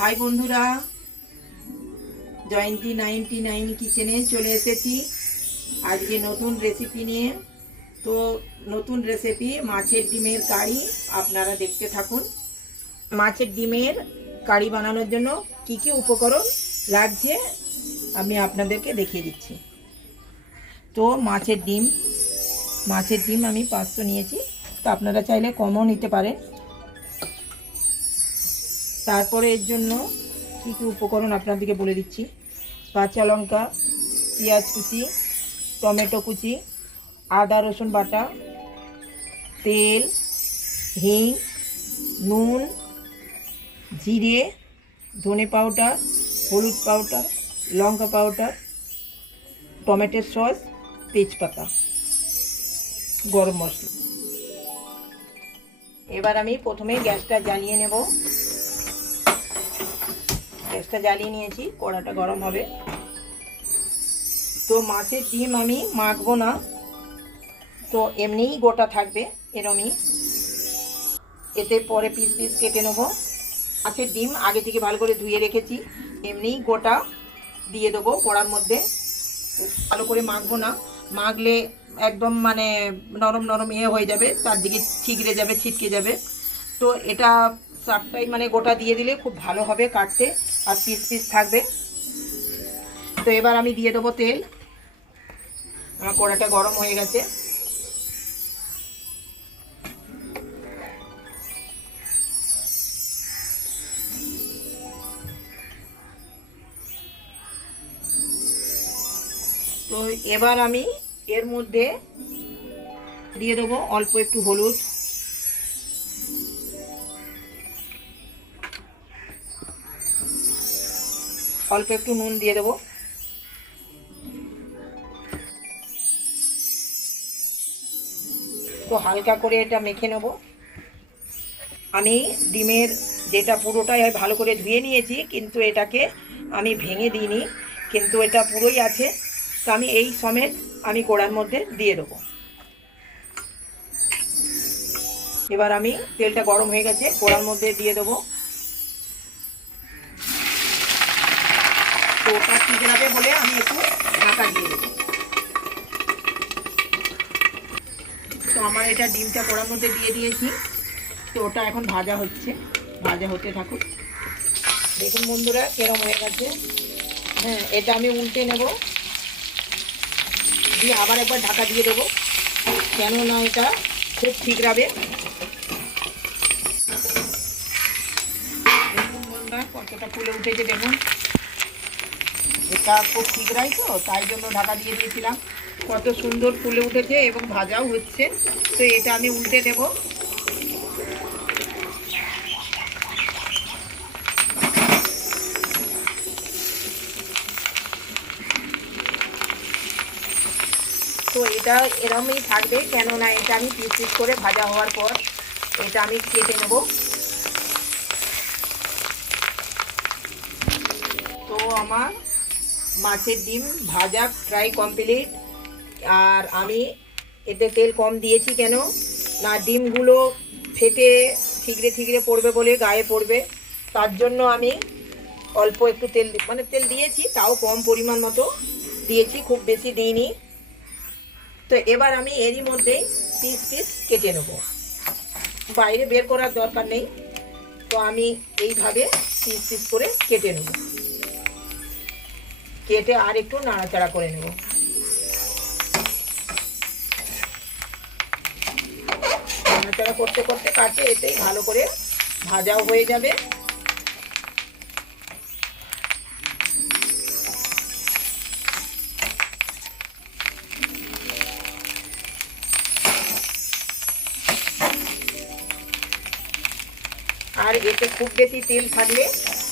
High বন্ধুরা, জয়ন্তী 99 কিচেনে চলে এসেছি আজকে নতুন রেসিপি নিয়ে। তো নতুন রেসিপি মাছের ডিমের কারি, আপনারা দেখতে থাকুন। মাছের ডিমের কারি বানানোর জন্য কি কি উপকরণ লাগছে আমি আপনাদেরকে দেখিয়ে দিচ্ছি। তো মাছের ডিম আমি 500 নিয়েছি, তো আপনারা চাইলে কমও নিতে পারেন। তারপরে এর জন্য কী কী উপকরণ আপনাদেরকে বলে দিচ্ছি। কাঁচা লঙ্কা, পেঁয়াজ কুচি, টমেটো কুচি, আদা রসুন বাটা, তেল, হিং, নুন, জিরে, ধনে পাউডার, হলুদ পাউডার, লঙ্কা পাউডার, টমেটোর সস, তেজপাতা, গরম মশলা। এবার আমি প্রথমে গ্যাসটা জ্বালিয়ে নেব। গ্যাসটা জ্বালিয়ে নিয়েছি, কড়াটা গরম হবে। তো মাছের ডিম আমি মাখবো না, তো এমনিই গোটা থাকবে এরমই। এতে পরে পিস পিস কেটে নেবো। মাছের ডিম আগে থেকে ভালো করে ধুয়ে রেখেছি, এমনিই গোটা দিয়ে দেবো কড়ার মধ্যে। ভালো করে মাখবো না, মাখলে একদম মানে নরম নরম হয়ে যাবে, তার দিকে ছিগড়ে যাবে, ছিটকে যাবে। তো এটা সবটাই মানে গোটা দিয়ে দিলে খুব ভালো হবে কাটতে, আর পিস পিস থাকবে। তো এবার আমি দিয়ে দেবো তেল। আমার কড়াটা গরম হয়ে গেছে। তো এবার আমি এর মধ্যে দিয়ে দেবো অল্প একটু হলুদ, অল্প একটু নুন দিয়ে দেবো। তো হালকা করে এটা মেখে নেব। আমি ডিমের যেটা পুরোটাই ভালো করে ধুয়ে নিয়েছি, কিন্তু এটাকে আমি ভেঙে দিইনি, কিন্তু এটা পুরোই আছে। তো আমি এই সমেত আমি কড়ার মধ্যে দিয়ে দেবো। এবার আমি তেলটা গরম হয়ে গেছে, কড়ার মধ্যে দিয়ে দেবো। তো ওটা ঠিক যাবে বলে আমি একটু ঢাকা দিয়ে দেবো। তো আমার এটা ডিমটা কড়ার মধ্যে দিয়ে দিয়েছি। তো ওটা এখন ভাজা হচ্ছে, ভাজা হতে থাকুক। দেখুন বন্ধুরা কেরম হয়ে গেছে। হ্যাঁ, এটা আমি উল্টে নেব, দিয়ে আবার একবার ঢাকা দিয়ে দেবো, কেননা এটা খুব ঠিকরাবে। দেখুন বন্ধুরা কতটা ফুলে উঠেছে, দেখুন এটা খুব ঠিকরাই, তো তাই জন্য ঢাকা দিয়ে দিয়েছিলাম। কত সুন্দর ফুলে উঠেছে এবং ভাজাও হচ্ছে। তো এটা আমি উল্টে দেবো। তো এটা এরকমই থাকবে, কেননা এটা আমি পিস পিস করে ভাজা হওয়ার পর এটা আমি কেটে নেব। তো আমার মাছের ডিম ভাজা ফ্রাই কমপ্লিট। আর আমি এতে তেল কম দিয়েছি, কেন না ডিমগুলো ফেটে ঠিকরে ঠিকরে পড়বে বলে, গায়ে পড়বে, তার জন্য আমি অল্প একটু তেল দিয়েছি, তাও কম পরিমাণ মতো দিয়েছি, খুব বেশি দিইনি। তো এবার আমি এরই মধ্যেই পিস পিস কেটে নেব, বাইরে বের করার দরকার নেই। তো আমি এইভাবে পিস পিস করে কেটে নেব, কেটে আর একটু নাড়াচাড়া করে নেব। নাড়াচাড়া করতে করতে কাটে, এতেই ভালো করে ভাজাও হয়ে যাবে। আর এতে খুব বেশি তেল থাকলে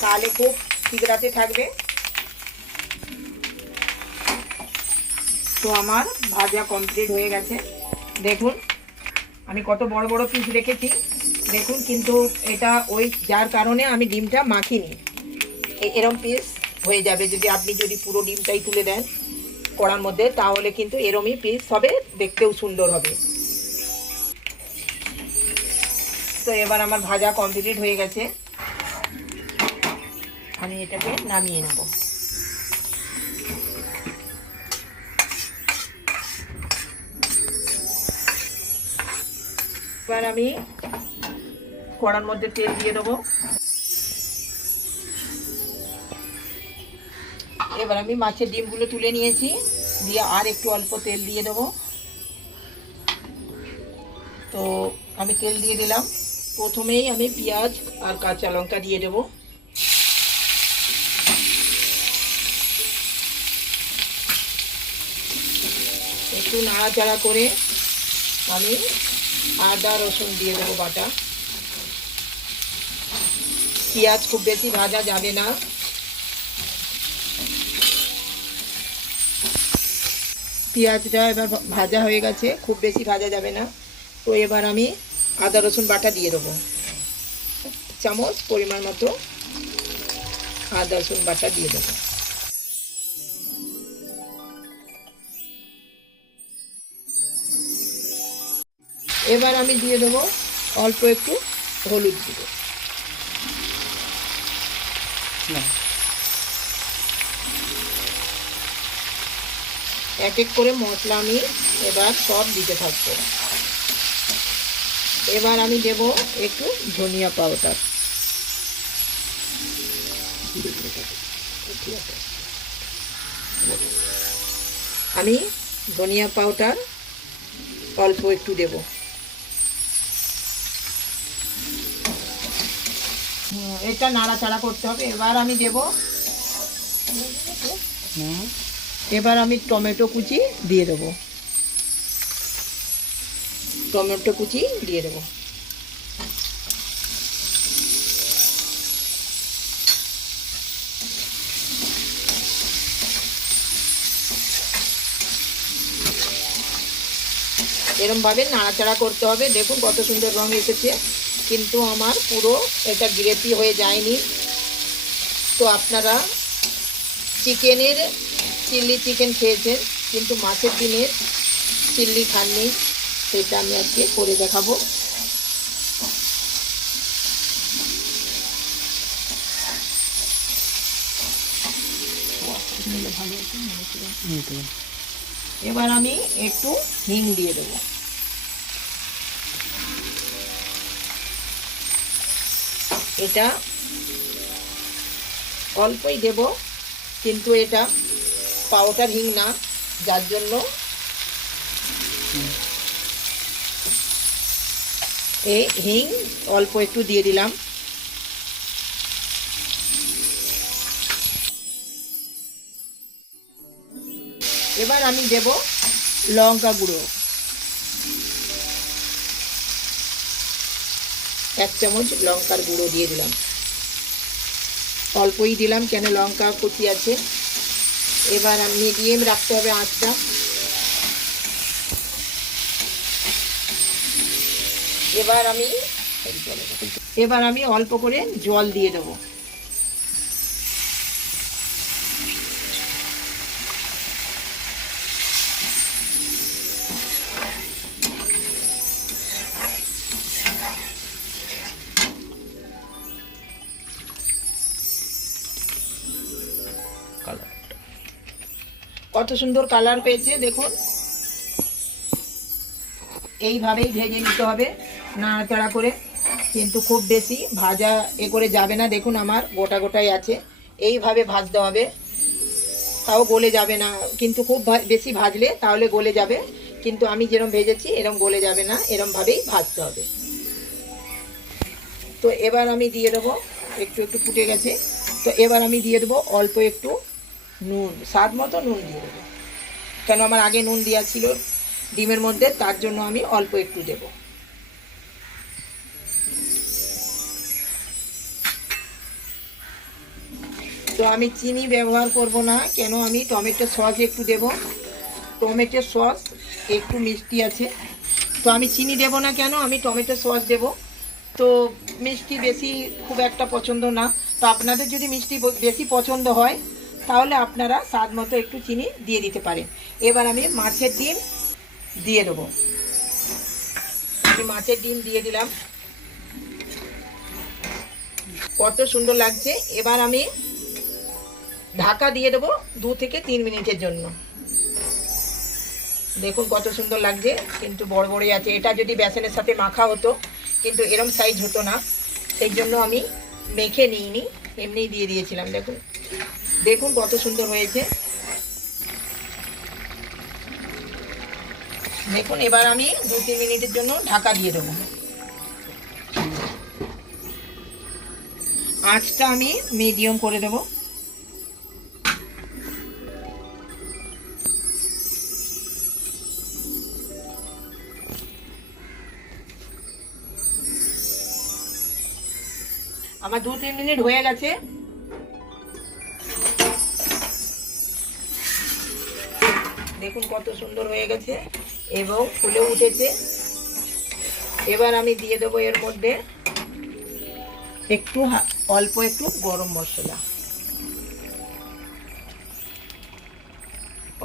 তাহলে খুব ঠিকরাতে থাকবে। তো আমার ভাজা কমপ্লিট হয়ে গেছে। দেখুন আমি কত বড় বড় পিস রেখেছি, দেখুন, কিন্তু এটা ওই যার কারণে আমি ডিমটা মাখিনি। এরম পিস হয়ে যাবে যদি পুরো ডিমটাই তুলে দেন কড়ার মধ্যে, তাহলে কিন্তু এরমই পিস হবে, দেখতেও সুন্দর হবে। তো এবার আমার ভাজা কমপ্লিট হয়ে গেছে। আমি এটাকে নামিয়ে নেব। এবার আমি কড়ার মধ্যে তেল দিয়ে দেবো। এবার আমি মাছের ডিমগুলো তুলে নিয়েছি, দিয়ে আর একটু অল্প তেল দিয়ে দেবো। তো আমি তেল দিয়ে দিলাম। প্রথমেই আমি পেঁয়াজ আর কাঁচা লঙ্কা দিয়ে দেবো। একটু নাড়াচাড়া করে আমি আদা রসুন দিয়ে দেবো বাটা। পেঁয়াজ খুব বেশি ভাজা যাবে না। পেঁয়াজটা এবার ভাজা হয়ে গেছে, খুব বেশি ভাজা যাবে না। তো এবার আমি আদা রসুন বাটা দিয়ে দেবো, চামচ পরিমাণ মতো আদা রসুন বাটা দিয়ে দেবো। এবার আমি দিয়ে দেবো অল্প একটু হলুদ গুঁড়ো। এক এক করে মশলা আমি এবার সব দিতে থাকবো। এবার আমি দেব একটু ধনিয়া পাউডার। আমি ধনিয়া পাউডার অল্প একটু দেব। এটা নাড়াচাড়া করতে হবে। এবার আমি টমেটো কুচি দিয়ে দেবো। টমেটো কুচি দিয়ে দেবো। এরমভাবে নাড়াচাড়া করতে হবে। দেখুন কত সুন্দর রং এসেছে, কিন্তু আমার পুরো এটা গ্রেভি হয়ে যায়নি। তো আপনারা চিকেনের চিলি চিকেন খেয়েছেন, কিন্তু মাছের ডিমের চিল্লি খাননি, সেটা আমি আজকে করে দেখাবো। এবার আমি একটু হিং দিয়ে দেবো। এটা অল্পই দেব, কিন্তু এটা পাউডার হিং না, যার জন্য এই হিং অল্প একটু দিয়ে দিলাম। এবার আমি দেব লঙ্কা গুঁড়ো, 1 চামচ লঙ্কার গুঁড়ো দিয়ে দিলাম। অল্পই দিলাম, কেন লঙ্কা কুচি আছে। এবার মিডিয়াম রাখতে হবে আঁচটা। এবার আমি অল্প করে জল দিয়ে দেবো। কত সুন্দর কালার হয়েছে দেখুন। এইভাবেই ভেজে নিতে হবে নাড়াচাড়া করে, কিন্তু খুব বেশি ভাজা করে যাবে না। দেখুন আমার গোটা গোটাই আছে, এইভাবে ভাজতে হবে, তাও গলে যাবে না। কিন্তু খুব বেশি ভাজলে তাহলে গলে যাবে, কিন্তু আমি যেরকম ভেজেছি এরকম গলে যাবে না, এরকমভাবেই ভাজতে হবে। তো এবার আমি দিয়ে দেবো, একটু একটু ফুটে গেছে। তো এবার আমি দিয়ে দেবো অল্প একটু নুন, স্বাদ মতো নুন দিয়ে দেবো, কেন আমার আগে নুন দেওয়া ছিল ডিমের মধ্যে, তার জন্য আমি অল্প একটু দেব। তো আমি চিনি ব্যবহার করব না, কেন আমি টমেটো সস একটু দেব। টমেটো সস একটু মিষ্টি আছে, তো আমি চিনি দেব না, কেন আমি টমেটো সস দেব। তো মিষ্টি বেশি খুব একটা পছন্দ না। তো আপনাদের যদি মিষ্টি বেশি পছন্দ হয় তাহলে আপনারা স্বাদ মতো একটু চিনি দিয়ে দিতে পারেন। এবার আমি মাছের ডিম দিয়ে দেবো। আমি মাছের ডিম দিয়ে দিলাম, কত সুন্দর লাগছে। এবার আমি ঢাকা দিয়ে দেবো 2 থেকে 3 মিনিটের জন্য। দেখুন কত সুন্দর লাগছে, কিন্তু বড় বড়ই আছে। এটা যদি বেসনের সাথে মাখা হতো কিন্তু এরম সাইজ হতো না, সেই জন্য আমি মেখে নিইনি, এমনিই দিয়ে দিয়েছিলাম। দেখুন দেখুন কত সুন্দর হয়েছে। দেখুন এবার আমি 2-3 মিনিটের জন্য ঢাকা দিয়ে দেবো। আঁচটা আমি মিডিয়াম করে দেবো। আমার 2-3 মিনিট হয়ে গেছে। দেখুন কত সুন্দর হয়ে গেছে এবং ফুলে উঠেছে। এবার আমি দিয়ে দেবো এর মধ্যে একটু অল্প একটু গরম মশলা,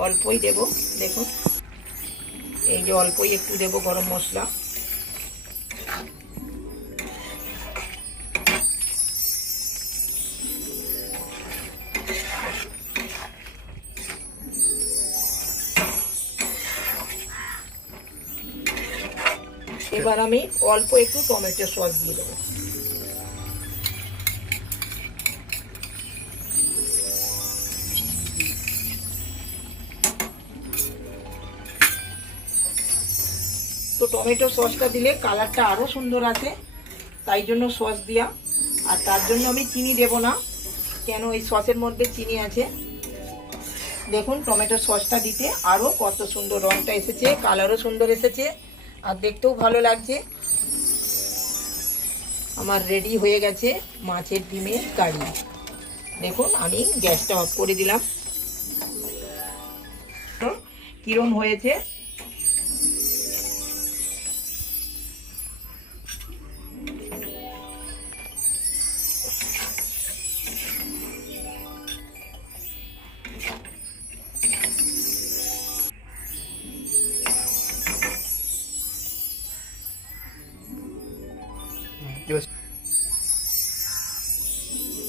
অল্পই দেব। দেখুন এই যে অল্পই একটু দেব গরম মশলা। এবার আমি অল্প একটু টমেটো সস দিয়ে দেবো। তো টমেটো সসটা দিলে কালারটা আরও সুন্দর আসে, তাই জন্য সস দেওয়া। আর তার জন্য আমি চিনি দেব না, কেন এই সসের মধ্যে চিনি আছে। দেখুন টমেটো সসটা দিতে আরও কত সুন্দর রঙটা এসেছে, কালারও সুন্দর এসেছে, আর দেখতেও ভালো লাগছে। আমার রেডি হয়ে গেছে মাছের ডিমের কারি। দেখুন আমি গ্যাসটা অফ করে দিলাম। কিরম হয়েছে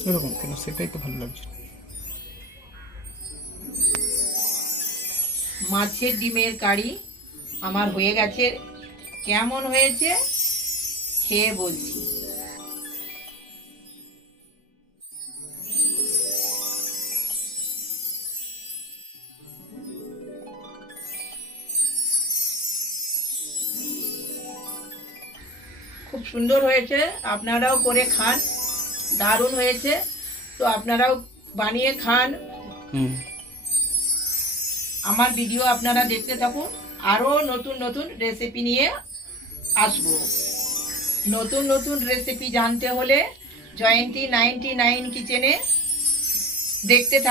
এরকম কেন, সেটাই তো ভালো লাগছে। মাছের ডিমের কারি আমার হয়ে গেছে। কেমন হয়েছে খেয়ে বলছি। খুব সুন্দর হয়েছে, আপনারাও করে খান, দারুণ হয়েছে। তো আপনারাও বানিয়ে খান। আমার ভিডিও আপনারা দেখতে থাকুন, আরও নতুন নতুন রেসিপি নিয়ে আসবো। নতুন নতুন রেসিপি জানতে হলে জয়ন্তী 99 কিচেনে দেখতে থাকুন।